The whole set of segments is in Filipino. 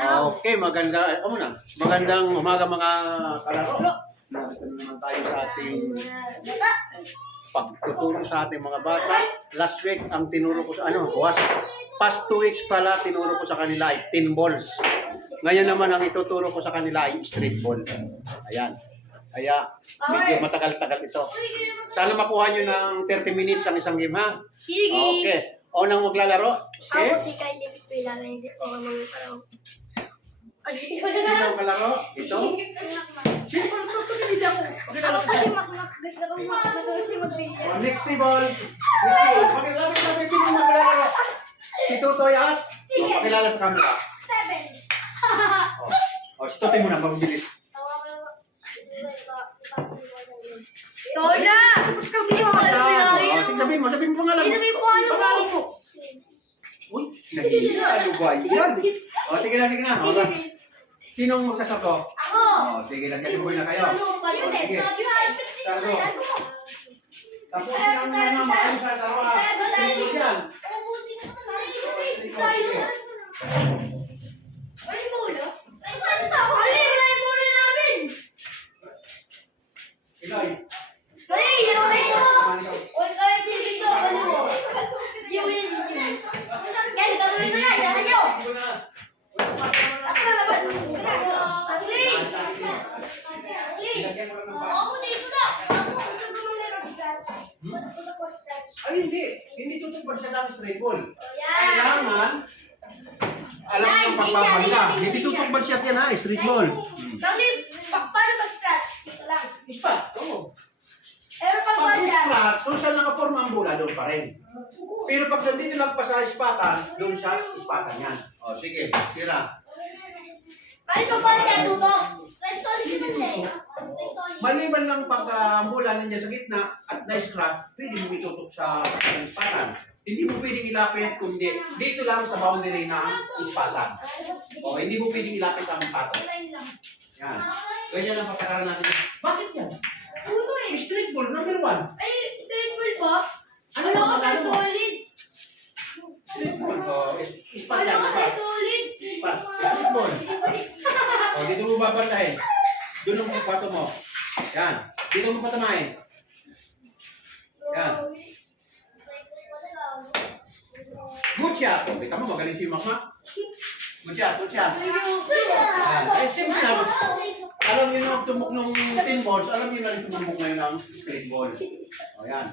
Okay, magandang umaga mga kalaro. Narito na naman tayo sa ating pagtuturo sa ating mga bata. Last week, ang tinuro ko sa past 2 weeks pala, tinuro ko sa kanila ay 10 balls. Ngayon naman, ang ituturo ko sa kanila ay street ball. Ayan. Kaya, medyo matagal-tagal ito. Sana makuha nyo ng 30 minutes ang isang game, ha? Okay. Unang maglalaro, si? Ako si Kylie Pila, hindi po ako ng parang... Sino ang kalaro? Ito? Sino ang hindi ako? Pakilala ko. Makmak. Gusto ko magbinta. Next table. Pakilala ko. Sino ang maglalaro? Si Tutoy at? Pakilala sa camera. 7. Si Tutoy muna, mabilis. Toda! Sabihin mo pangalan mo. Pangalan mo. Uy, nahiya. Ano ba yan? Sige na. Sinong magsasagot? Ako! Sige, nagkalibol na kayo. Sige. Targo. Tapos sinang maayos sa dalawa. Sinong yan? Iloy. Ay, hindi. Hindi tutupad siya ng straight ball. Kailangan, alam mo yung pagbabanda. Hindi tutupad siya yan ha, straight ball. Paano mag-scratch? Ito lang. Ispat, oo. Pero pag Pag wala, scratch, kung saan nakaporma ang bola, doon pa rin. Pero pag nandito lang pa sa ispatan, doon siya, ispatan yan. O, sige, tira. paano pag wala ka tuto? Straight solid naman siya eh. Straight solid. Maliban lang pag mula nandiyan sa gitna at na-scratch, pwede mo itutok sa ispatan. Hindi mo pwedeng ilapit kundi dito lang sa boundary ng ispatan. O, hindi mo pwedeng ilapit ang ispatan. Yan. Ganyan lang pagkakaroon natin. Bakit yan? Uno eh. Street ball, number 1. Ay, straight ball po? Ano Wala ba ko straight ano mo? solid. Street ball. O, ispat Wala yan, ko ispat. straight solid. Ispat. Street ball. O, dito mo babantahin. Doon mo pato mo. Yan. Dito mo patamahin. Yan. Good shot. O, kita mo, magaling si Mama. Good shot, good shot. Yan. Eh, siyempre na. Alam niyo na tumok ng 10 balls, alam niyo na rin tumok ngayon ng straight ball. O, yan.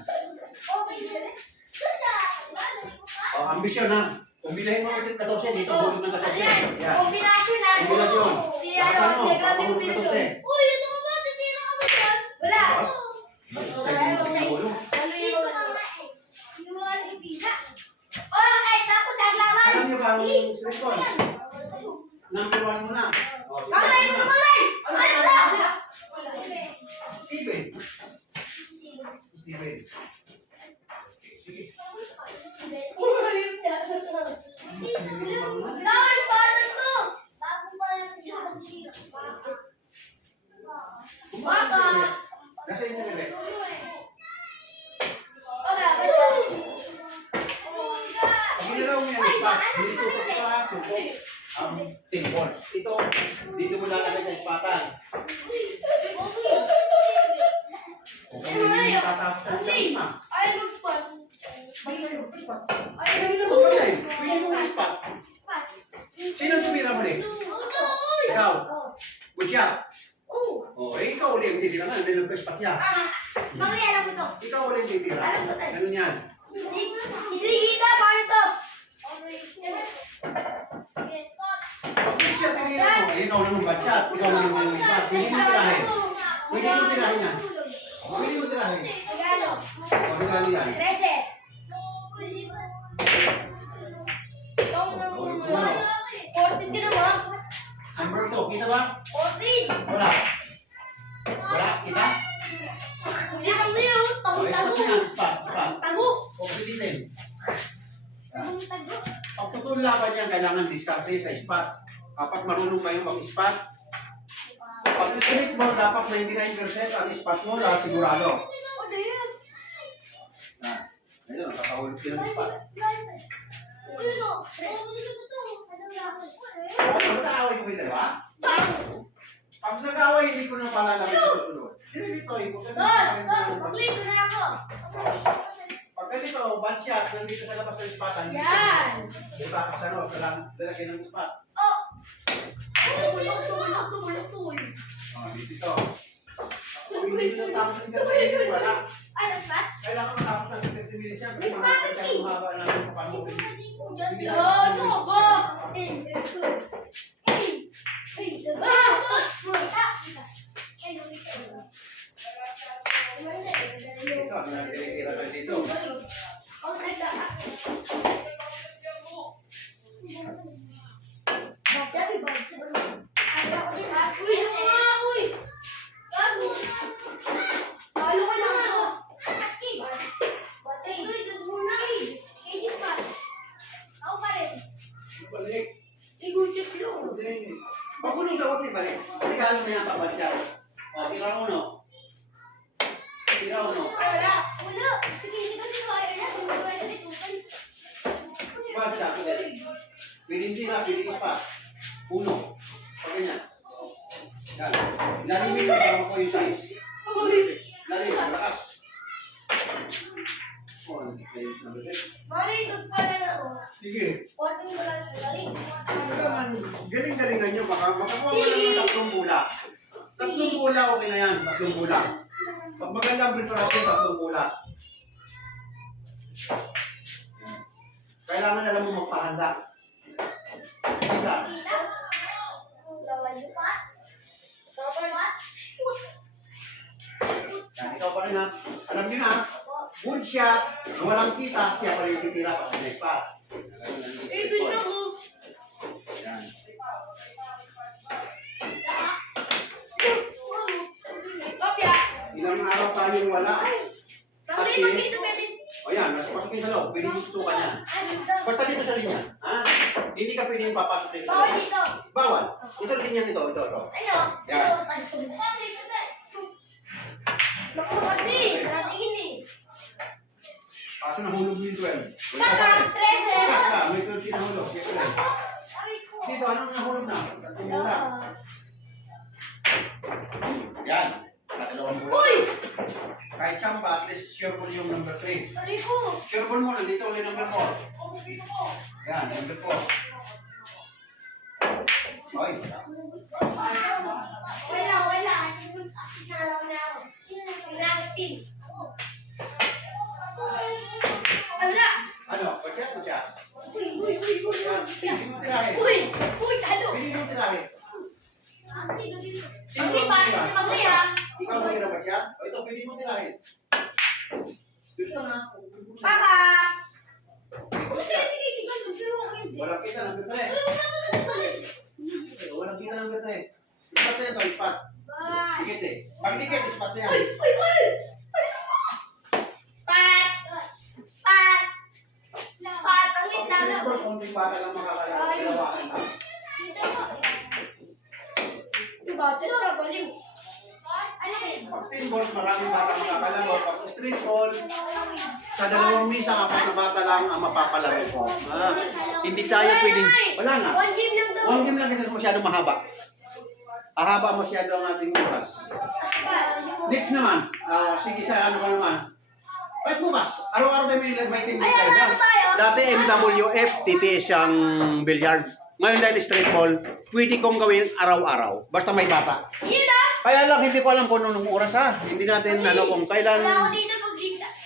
O, ambisyon ha. Kung bilhin mo ulit 14, dito bulog ng 14. Yan. Kombinasyon na. Kombinasyon. Siya, Ano? grabe kombinasyon. Uy, ano ka ba? Natira ka ba dyan? Wala. Sa bulog. Ano yung mga oh, kahit ako daglaman. Alam niyo ba ang straight ball? Number 1 muna. O, Kamay mo, kamay! Ano na? Steven. Steven. Guys, paano to? Bago pa lang siya. Baka. Nasa inyo ulit. Wala, wala. Pag ginalaw mo yan, ispat. Hindi tutok pa, tutok. Ang 10 balls. Ito, dito mo lalagay sa ispatan. Kung hindi mo tatapos sa ispat, Ay, mag-spot. Pwede na magpagay. Pwede mo ispat. Sino tumira mo rin? Ikaw. Good shot. Oh, ikaw ulit ang titira nga. May nagpa-ispat siya. Bakit alam mo to? Ikaw ulit ang titira. Ganun yan. Hindi kita, paano to? Pag siya tinira mo, ikaw naman bad shot. Ikaw naman yung ispat. Pwede mo tirahin. Pwede mo tirahin yan. Pwede mo tirahin. Regalo. O, regalo yan. 13. Itong nang 14 ka na ba? Number 2, kita ba? 14. Wala. Wala, kita? Hindi pang liyo. O, Tago. ispat yan. Ispat. Tago. O, pilitin. Tago. Pag totoong laban yan, kailangan diskarte sa ispat. Kapag marunong kayong mag-ispat, pag i-click mo, dapat 99% ang ispat mo, lahat sigurado. Ano yan? Ayun, nakakahulog sila ng ispat. Uy, no. Ano tao? kami dalawa? Pag nag-away, hindi ko na pala namin susunod. Sige dito, ipag Maglito na ako. Pag ganito, bad shot, nandito sa labas ng spot. Yan. Buta ka sa loob, lalagyan ng spot. Oh. Tumulog. Dito. Hindi na tapos ng 30 minutes, wala. Ano, spot? Kailangan matapos ng 30 minutes yan. May spot Kasi eh. mahaba namin yung paano. Ano ba? Dito, nagtitira ka dito. Balik. Magulo daw ni balik. Regalo na yan, bad shot. Tira uno. Tira uno. Bad shot, ulit. Pwedeng tira, pwedeng spot. Uno. Pag ganyan. Yan. Lalimin mo para makuha yung size. Lalim, lakas. Sige. Galing-galingan nyo. Makakuha mo lang ng 3 bola. 3 bola, okay na yan. 3 bola. Pag maganda ang preparasyon, 3 bola. Kailangan alam mo magpahanda. Kita. Yan, ikaw pa rin ha. Alam nyo na, good shot, walang kita, siya pa rin titira pa sa next part. Yan. Ilang araw tayong wala. O yan, pasukin sa loob, pwede gusto ka niya. Basta dito sa linya. Ha? Hindi ka pwede papasok dito sa loob. Bawal. Ito linya ito. Yan. Kaso nahulog yung 12. May 12 nahulog. Dito, anong nahulog na? 3 bola. Yan. Dalawang bola. Kahit siyamba, at least sure ball yung number 3. Sure ball mo, nandito ulit number 4. Yan, number 4. Oy. Ano? Pagsyat mo siya? Hindi mo tirahin. Hindi mo tirahin. Sino mo tirahin? Ikaw mo tirahin ba siya? O ito, pwede mo tirahin. Gusto na. Walang kita ng betre. Walang kita ng betre. Ispat na ito, ispat. Dikit eh. Pag dikit, ispat na yan. Konting bata lang makakalawakan na. Pag 10 balls, maraming bata makakalaro. Pag sa street ball, sa 2 misa, 4 na bata lang ang mapapalaro ko. Hindi tayo pwedeng, wala na. 1 game lang kasi masyado mahaba. Ahaba masyado ang ating oras. Next naman, sige sa ano ka naman. Bakit bukas? Araw-araw may team tayo na. Dati MWF, TTS ang billiard. Ngayon dahil street ball, pwede kong gawin araw-araw. Basta may bata. Kaya lang, hindi ko alam kung anong oras ha. Hindi natin kung kailan.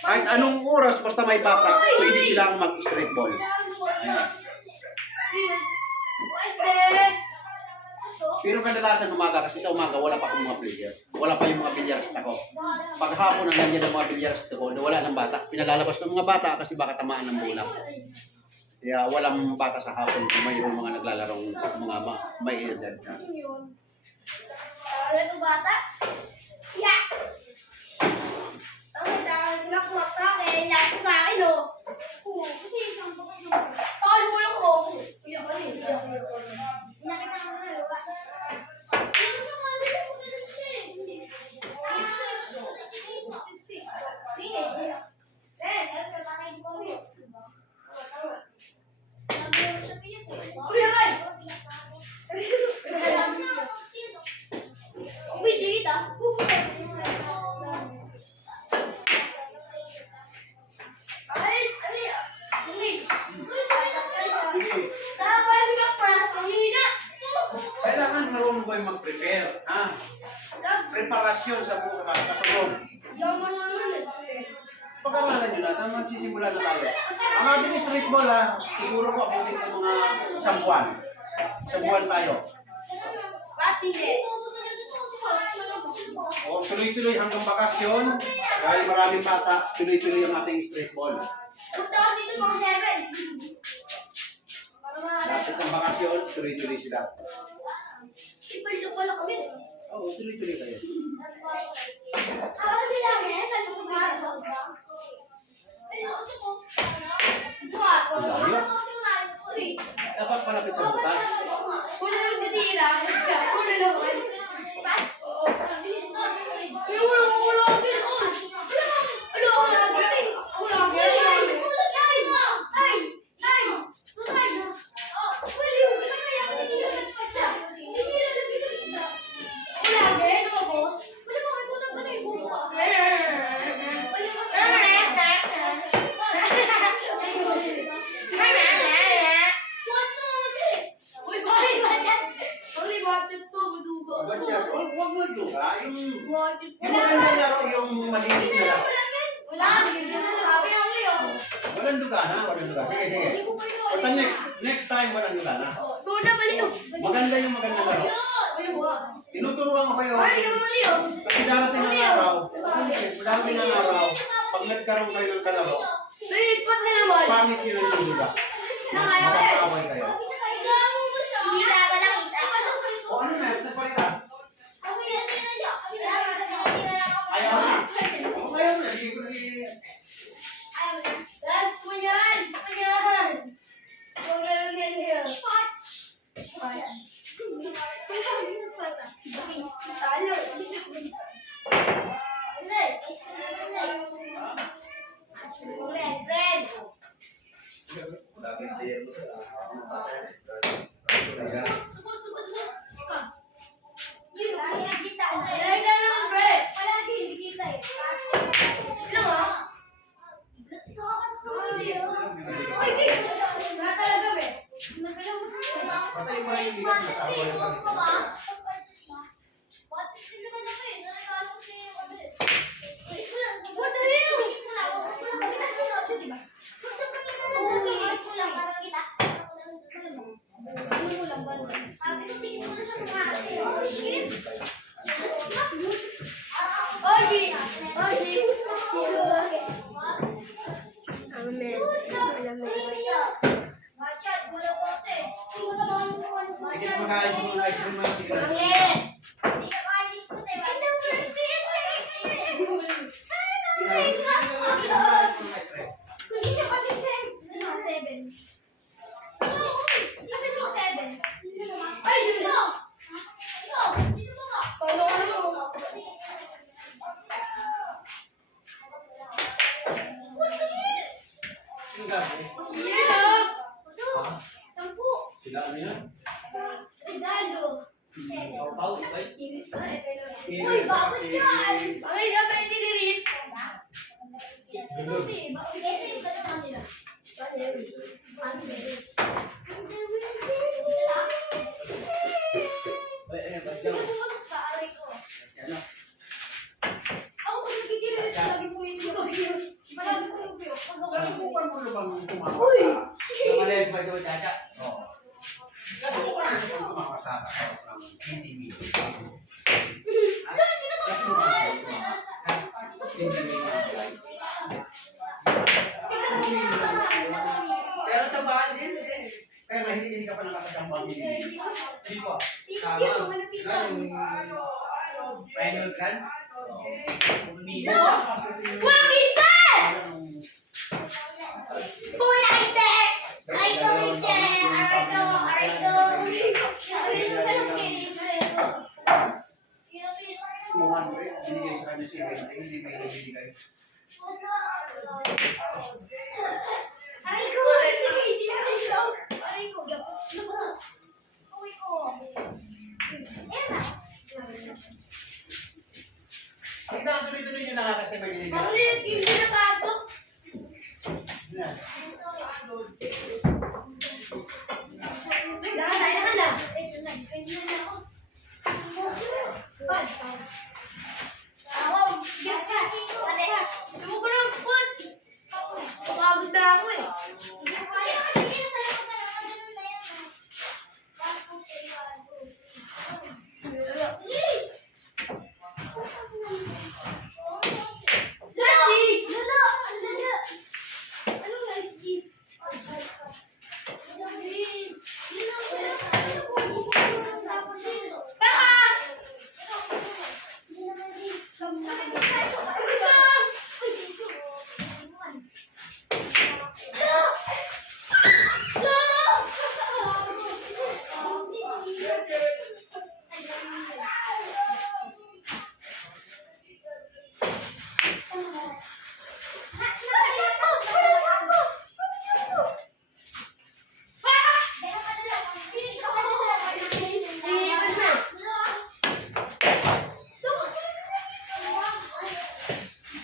Kahit anong oras, basta may bata, pwede silang mag-street ball. Pero kadalasan umaga, kasi sa umaga wala pa akong mga player. Wala pa yung mga bilyarista ko. Pag hapon na nandiyan ang mga bilyarista ko, wala ng bata. Pinalalabas ko yung mga bata kasi baka tamaan ng bola. Kaya walang bata sa hapon kung mayroong mga naglalarong mga may edad na. Ano bata? Yeah! Ang dami kumakuha sa akin, lahat ko sa akin, oh. Kasi isang tawal mo lang ako. Iyak ka rin. Nakita ko na, luwa. Kuya Ray! marunong ba yung mag-prepare? Ha? Preparasyon sa bukas, kasunod. Yaman naman eh. Pag-aralan nyo na, magsisimula na tayo. Ang ating street ball ha, siguro po abutin sa mga isang buwan. Isang buwan tayo. Ba't hindi? O tuloy-tuloy hanggang bakasyon. Dahil maraming bata, tuloy-tuloy ang ating street ball. Punta ako dito mga 7. Lapit ng bakasyon, tuloy-tuloy sila. Ipaldo pala kami. Oo, tuloy-tuloy kayo. Ako sa bilangin, saan ko sa bilangin? Ay, ako sa ko. Buwan. Ano to kasi kumain ko, sorry. Dapat palapit sa buta. Kung ano yung titira, kung ano naman. Oo. Yung ulo ako ganoon. Ulo ako lagi. Ulo ako lagi. Ay! Ay! Tutay! Oh, wali. Hindi ka kaya ako nililas pa siya. Hindi nila nagsisalita. Ulo lagi. Ano ka, boss? Wala mo kayo punang ka na yung buko. Huwag mo duga, yung magandang laro, yung malinis na laro. Walang duga na, walang duga. Sige, sige. Basta next time walang duga na. Maganda yung magandang laro. Tinuturuan ko kayo. Kasi darating ang araw, pag nagkaroon kayo ng kalaro, pangit yun ang duga. Makakaway kayo. O ano na, nagpalita? Ayaw na. O ayaw na, hindi ko naging... That's manyan! Manyan! So, ganun yan here. Talo. Friend. Subot. Yun, nakikita. Nakikita naman, pre. Palagi, hindi kita eh. Alam mo? Uy, di. Wala talaga, be. Nagalaw mo sa Patay mo rin yung bigat na tao. What the hell? Sige, kumakain mo muna ice cream mo. Sige na. Sino gabi? Sila ano yan? Pau, ipay? Uy, bakit yan? Okay, dapat itinirin. Ba't ka? Ano? Nasubukan mo na bang tumawa Uy! ka? Nakalayas ba ito, Chacha? Oo. Nasubukan mo na bang tumawa sa TV? Pero tambahan din kasi. Kaya hindi ka pa nakakasambang hindi. Hindi po. Final Grand? Binigay sa kanya siya, hindi may ibigay. Hindi na, tuloy-tuloy nyo na nga kasi may binigay. Yan. Bad. Ako, guess ka. Tumo ko ng spot. Pagod na ako eh.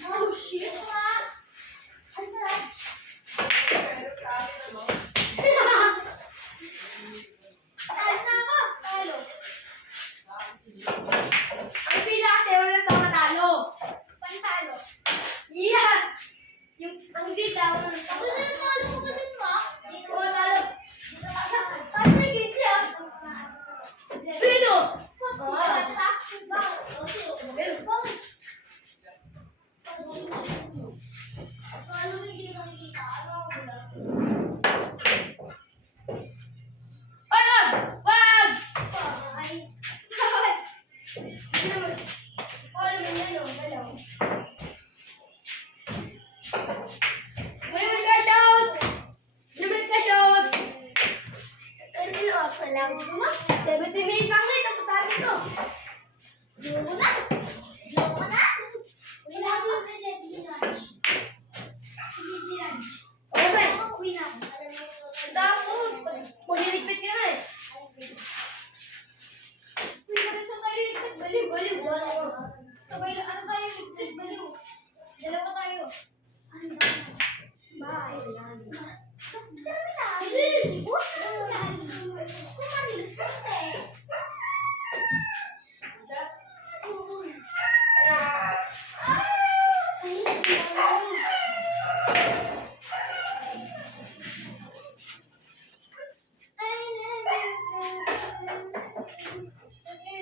Oh shit! Ang pila kasi ulit ako matalo. Pantalo. Yeah! Ang pila ako nang ako na natalo ko pa din ma. Ako matalo. Paano naging siya? Pino! Wag! Wag! Tapos, magliligpit ka na eh. Baliw. Sabay, ano tayo? Ligpit, baliw. Dalawa tayo.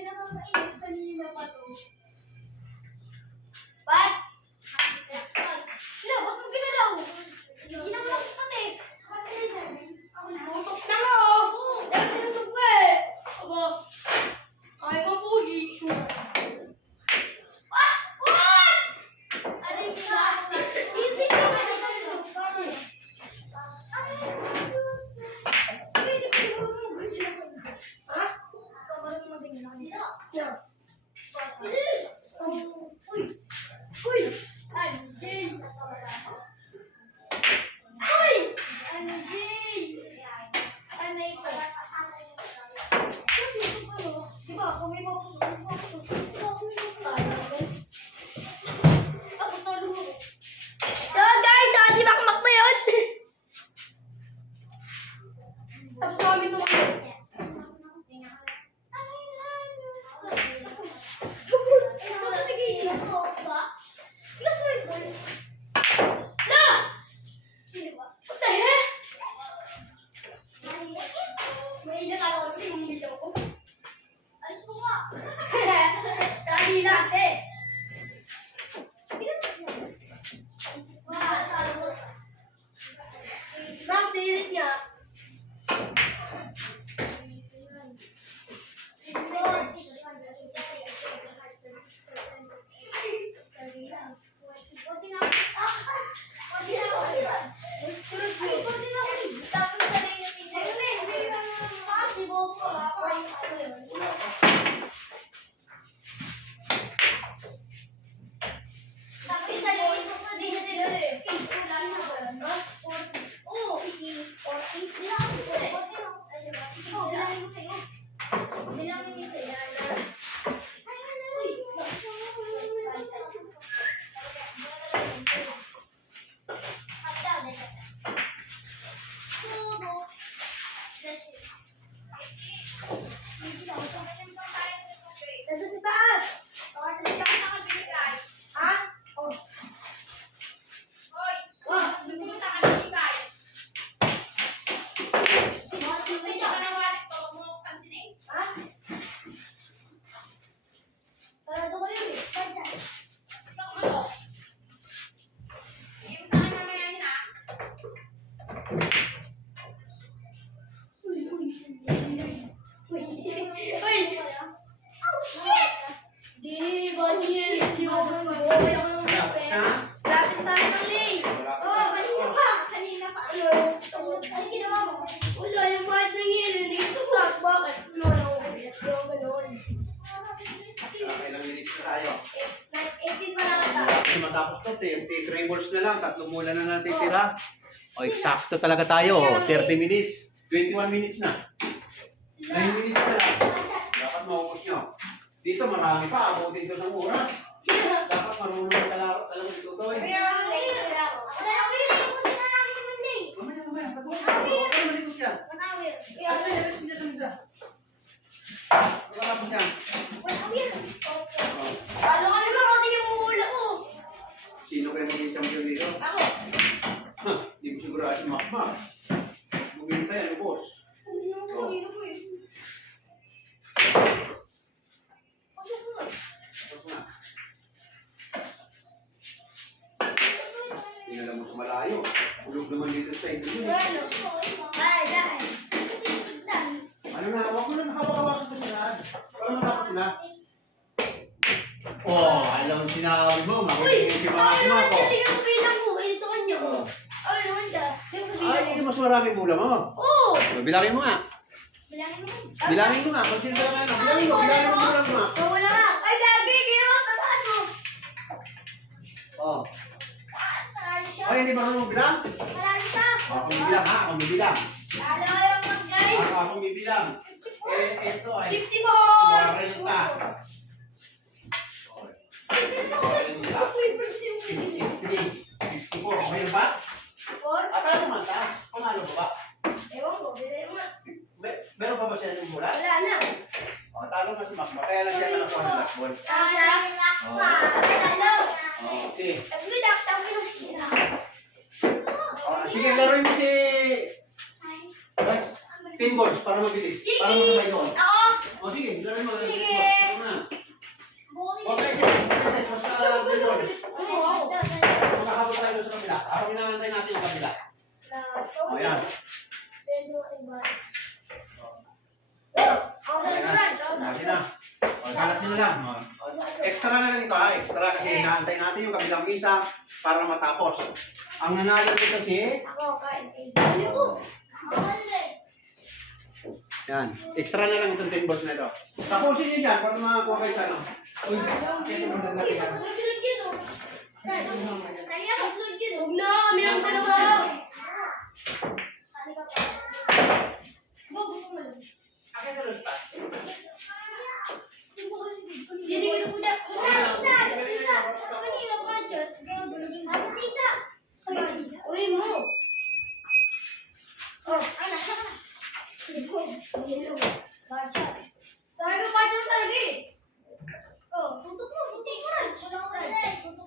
Nakakainis kanina pa to. Ba't? Sila, ba't mo ginalaw? Hindi naman ako pati. Ako na. Tutok na nga oh. Dahil tinutok ko eh. Aba, ay mapugi. Ah! What? Aray ka. Hindi ka na tayo. Sige, di ba yung mga ganyan ako? Ha? Ikaw ba yung mga ganyan ako? Yeah. Uy! Anjay! Uy! Anjay! Ano ito? Kasi ito ano, di ba, kung may mapusok, ako talo mo. So guys, nakasimakmak na yun. Tapos sa amin tumakbo. Ito na sige, ito ba? Ilang swipe ba? Na! Sino ba? What the heck? May nakala ko kasi yung video ko. Ayos mo nga. Kanila kasi. Bakit tilit niya? Nandun sa taas. ganun. Ilang minutes na tayo. 18 pa lang ata. Hindi matapos to, 3 balls na lang, 3 mula na natitira. O, eksakto talaga tayo, 30 minutes. 21 minutes na. 9 minutes na lang. Dapat maubos nyo. Dito marami pa, abutin ko ng oras. Dapat marunong ka lang dito to eh. Kaya ako naitira ako. Mamaya, patuloy ka. Huwag ka naman dito siya. Asa yan, alis niya sa misa. Wala po siya. Kalo ka naman kasi yung mula ko. Sino kayo maging champion dito? Ako. Hindi ko siguro si Makmak. Bumili tayo, ano boss? Tapos na. Hindi na lang mo sa malayo. Ulog naman dito sa inyo. Ano? Ay, dahil. Ano na, huwag mo na nakawakawasan ko sila. Para matapos na. Oh, alam mo sinabi mo, Uy! makinig si Ay, Makmak naman ko. kasi yung bilang ko. Ayun sa kanya. Oh. Ay, naman siya. Yung bilang Ay, ko. mas maraming mula mo. Oo! Bilangin mo nga. Bilangin mo. Bilangin mo nga. Consider ka na. Bilangin mo mula mo. Wala nga. Ay, gagi. Ginawa. Tataas mo. Oh. Marami siya. Ay, hindi marunong bilang? Marami siya. Ako bibilang ha, ako bibilang. Lalo yung mag guys. Ako bibilang. Ito ay 50 po. 40. Uy, press yung 53, 54. Mayroon ba? 4. At ano man taas? Panalo ba ba? Ewan ko. Bilay mo nga. Meron pa ba siya ng mula? Wala na. O, talo na si Makma. Kaya lang siya nakakuha ng last ball. Hello. Okay. Sabi ko, tapos mo Sige, laruin mo si Rex. 10 balls para mabilis. Para makabay doon. Ako. O sige, laruin mo. Sige. Laruin mo na. O, guys, basta doon. Makahabot tayo doon sa kabila. Ako inaantay natin yung kabila. O, yan. Sabi na. O, kalat nyo na lang. O, extra na lang ito ha. Extra kasi inaantay natin yung kabilang isa para matapos. Ang nanalo dito si... Yan. Extra na lang itong 10 balls na ito. Tapusin niyo dyan para makakuha kayo sa ano. Uy, ito mo na natin. Huwag na, kami lang dalawa. Akin na lang pa. Hindi ko na. Isa. Kanina ba, Diyos? Isa. Ulit mo. Oh, ay, nasa ka. Talaga pa dyan talaga eh. Oh, tutok mo. Kasi kuras.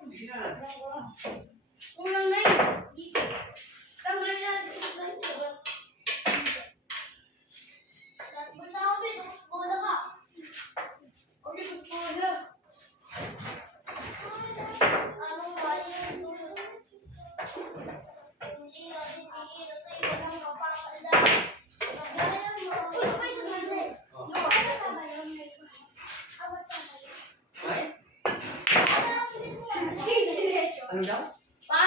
Sige na. Ulang na yun. Tanggalin natin yung line. Last ball na ako, Ben. Tapos bola ka. Okay, tapos bola. Anong bali yung tulog? Hindi natin tingin sa iyo lang mapapalala. Uy, may sa line. Oh. No, Ay, ano daw? Pa?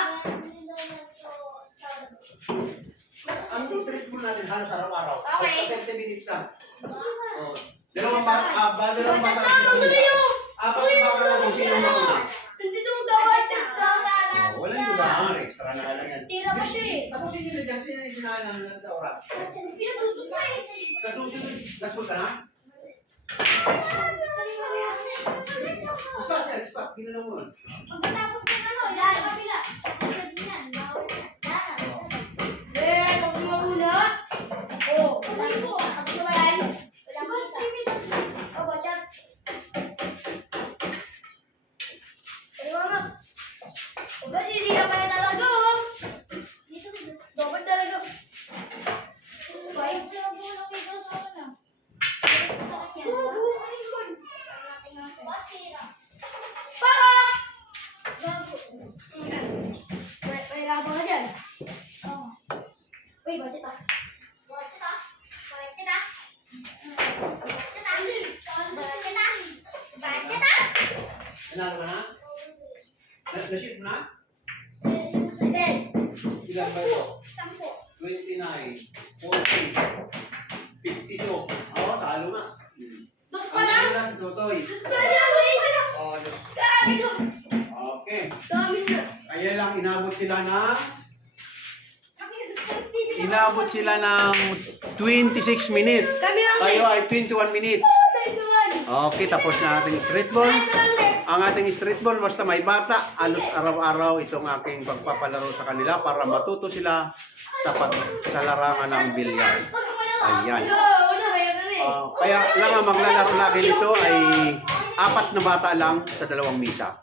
Ang street food natin halos araw-araw. Okay. Basta 30 minutes lang. Oh. Dalawang bata. Dalawang bata. Ang layo! Apat na bata lang kung sino mauna. Nandito ang gawin siya. Oh, wala yung gahangar. Extra na lang yan. Tira pa siya eh. Tapusin nyo na dyan. Sino yung sinahan natin sa oras? Pinatutok na eh. Kasusunod. Gasul ka na? Stop yan. Stop. Ginalaw mo. Pagkatapos na ano, yan sa kabila. Katulad niyan, bawal. Eh, ako mauna. Oh, tapos na ba yan? Wala ba? Oh, bachat. Ano mama? O ba, hindi na kaya talaga oh. Dapat talaga. Bye. Para! May labang ka dyan. Uy, budget ah. Budget ah. Budget ah. Budget ah. Budget ah. Budget ah. Nanalo ka na? Na-ship na? Then, Ilan ba ito? 10. 29, 40, 52. Oo, talo nga. Dos Ang pa Tutoy. Oh, okay. Dami na. Kaya lang inabot sila ng Kami na gusto ko sili. inabot sila ng 26 minutes. Kami lang Tayo ay 21 minutes. Okay, tapos na ating street ball. Ang ating street ball, basta may bata, alos araw-araw itong aking pagpapalaro sa kanila para matuto sila sa larangan ng bilyar. Ayan. Kaya lang ang maglalaro lagi nito ay 4 na bata lang sa 2 misa.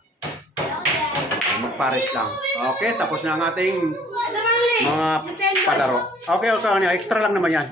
Magpares lang. Okay, tapos na ang ating mga palaro. Okay, extra lang naman yan.